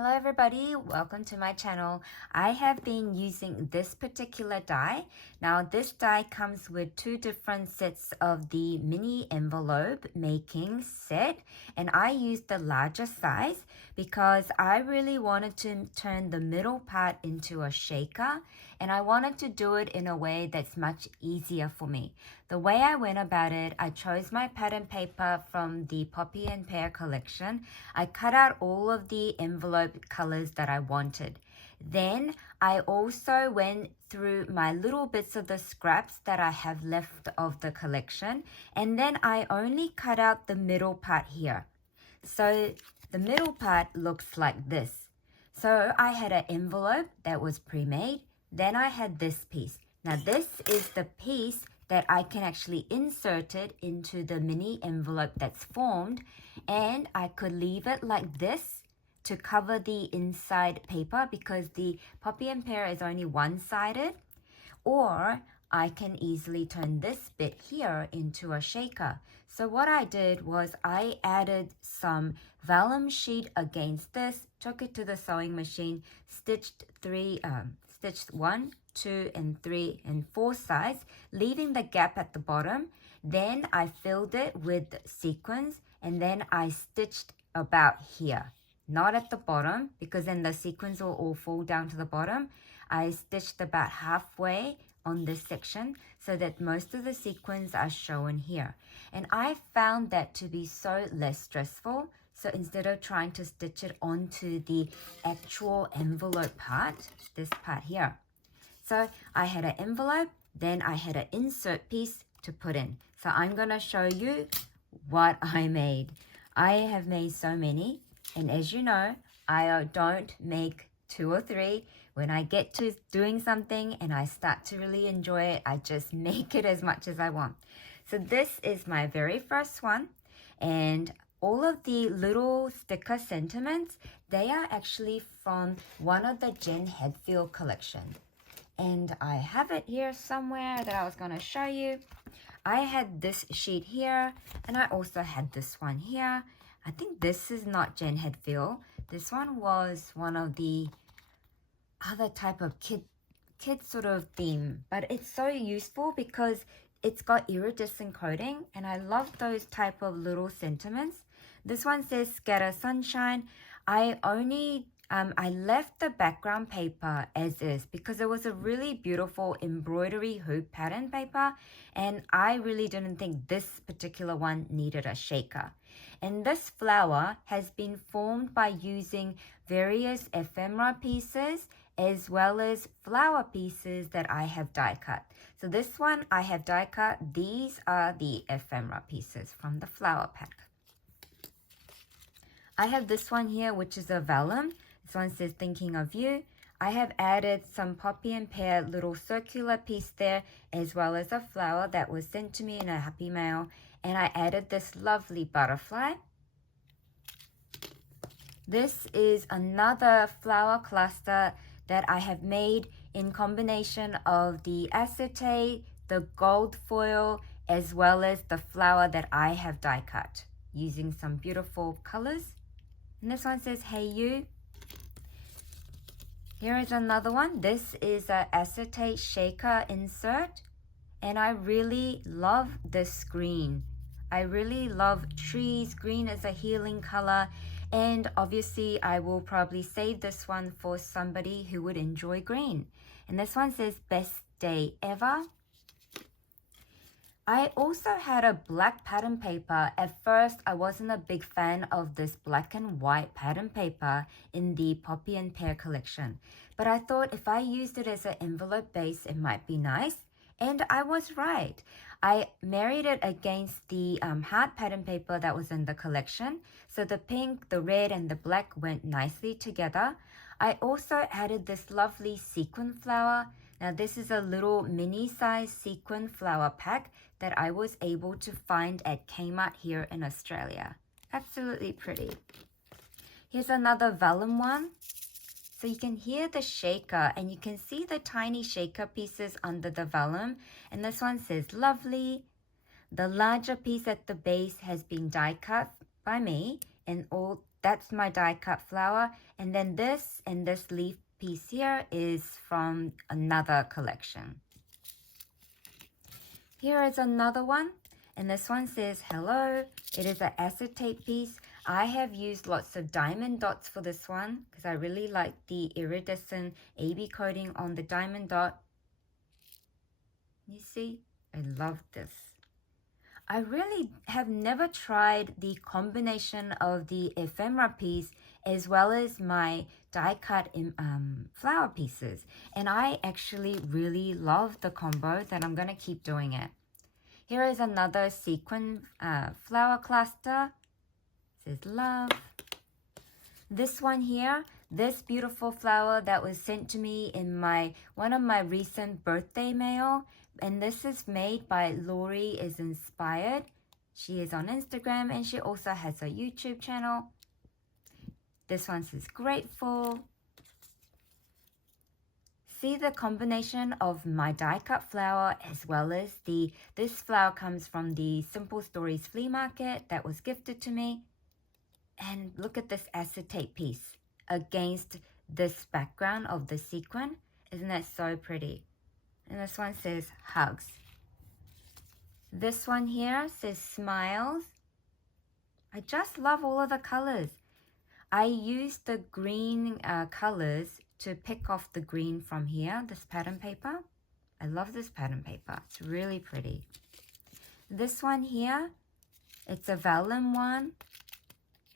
Hello everybody, welcome to my channel. I have been using this particular die. Now this die comes with two different sets of the mini envelope making set, and I used the larger size because I really wanted to turn the middle part into a shaker, and I wanted to do it in a way that's much easier for me. The way I went about it, I chose my pattern paper from the Poppy and Pear collection. I cut out all of the envelope colors that I wanted. Then I also went through my little bits of the scraps that I have left of the collection, and then I only cut out the middle part here. So the middle part looks like this. So I had an envelope that was pre-made. Then I had this piece. Now this is the piece that I can actually insert it into the mini envelope that's formed, and I could leave it like this to cover the inside paper because the Poppy and Pear is only one-sided, or I can easily turn this bit here into a shaker. So what I did was I added some vellum sheet against this, took it to the sewing machine, stitched 1, 2, and 3 and 4 sides, leaving the gap at the bottom. Then I filled it with sequins, and then I stitched about here, not at the bottom because then the sequins will all fall down to the bottom. I stitched about halfway on this section so that most of the sequins are shown here. And I found that to be so less stressful. So instead of trying to stitch it onto the actual envelope part, this part here. So I had an envelope, then I had an insert piece to put in. So I'm going to show you what I made. I have made so many, and as you know, I don't make 2 or 3. When I get to doing something and I start to really enjoy it, I just make it as much as I want. So this is my very first one, and all of the little sticker sentiments, they are actually from one of the Jen Hadfield collection. And I have it here somewhere that I was going to show you. I had this sheet here, and I also had this one here. I think this is not Jen Hadfield. This one was one of the other type of kid sort of theme. But it's so useful because it's got iridescent coating, and I love those type of little sentiments. This one says Scatter Sunshine. I left the background paper as is because it was a really beautiful embroidery hoop pattern paper, and I really didn't think this particular one needed a shaker. And this flower has been formed by using various ephemera pieces as well as flower pieces that I have die cut. So this one I have die cut. These are the ephemera pieces from the flower pack. I have this one here, which is a vellum. This one says Thinking of You. I have added some Poppy and Pear little circular piece there, as well as a flower that was sent to me in a happy mail. And I added this lovely butterfly. This is another flower cluster that I have made in combination of the acetate, the gold foil, as well as the flower that I have die cut using some beautiful colors. And this one says Hey You. Here is another one. This is an acetate shaker insert, and I really love this green. I really love trees. Green is a healing color, and obviously I will probably save this one for somebody who would enjoy green. And this one says Best Day Ever. I also had a black pattern paper. At first, I wasn't a big fan of this black and white pattern paper in the Poppy and Pear collection. But I thought if I used it as an envelope base, it might be nice. And I was right. I married it against the heart pattern paper that was in the collection. So the pink, the red, and the black went nicely together. I also added this lovely sequin flower. Now this is a little mini size sequin flower pack that I was able to find at Kmart here in Australia. Absolutely pretty. Here's another vellum one. So you can hear the shaker, and you can see the tiny shaker pieces under the vellum. And this one says Lovely. The larger piece at the base has been die cut by me, and all that's my die cut flower. And then this and this leaf piece here is from another collection. Here is another one, and this one says hello. It is an acetate piece. I have used lots of diamond dots for this one because I really like the iridescent AB coating on the diamond dot. You see, I love this. I really have never tried the combination of the ephemera piece as well as my die cut flower pieces, and I actually really love the combo that I'm going to keep doing it. Here is another sequin flower cluster. It says love. This one here, this beautiful flower that was sent to me in one of my recent birthday mail. And this is made by Lori is Inspired. She is on Instagram and she also has a YouTube channel. This one says grateful. See the combination of my die cut flower as well as this flower comes from the Simple Stories flea market that was gifted to me. And look at this acetate piece against this background of the sequin. Isn't that so pretty? And this one says hugs. This one here says smiles. I just love all of the colors. I used the green colors to pick off the green from here, this pattern paper. I love this pattern paper. It's really pretty. This one here, it's a vellum one.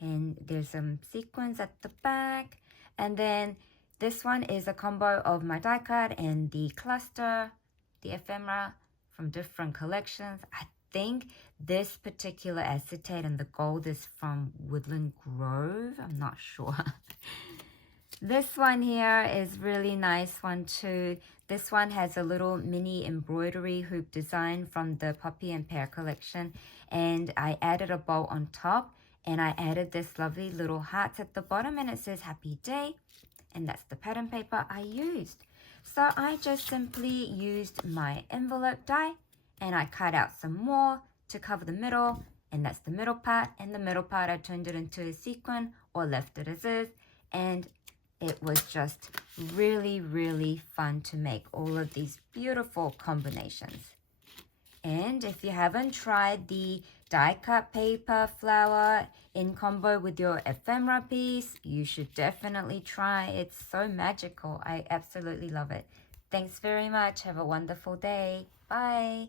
And there's some sequins at the back. And then this one is a combo of my die cut and the cluster, the ephemera from different collections. I think this particular acetate and the gold is from Woodland Grove. I'm not sure. This one here is really nice one too. This one has a little mini embroidery hoop design from the Poppy and Pear collection. And I added a bow on top. And I added this lovely little heart at the bottom and it says happy day. And that's the pattern paper I used. So I just simply used my envelope die and I cut out some more to cover the middle. And that's the middle part. And the middle part I turned it into a sequin or left it as is. And it was just really, really fun to make all of these beautiful combinations. And if you haven't tried the die cut paper flower in combo with your ephemera piece, you should definitely try. It's so magical. I absolutely love it. Thanks very much. Have a wonderful day. Bye.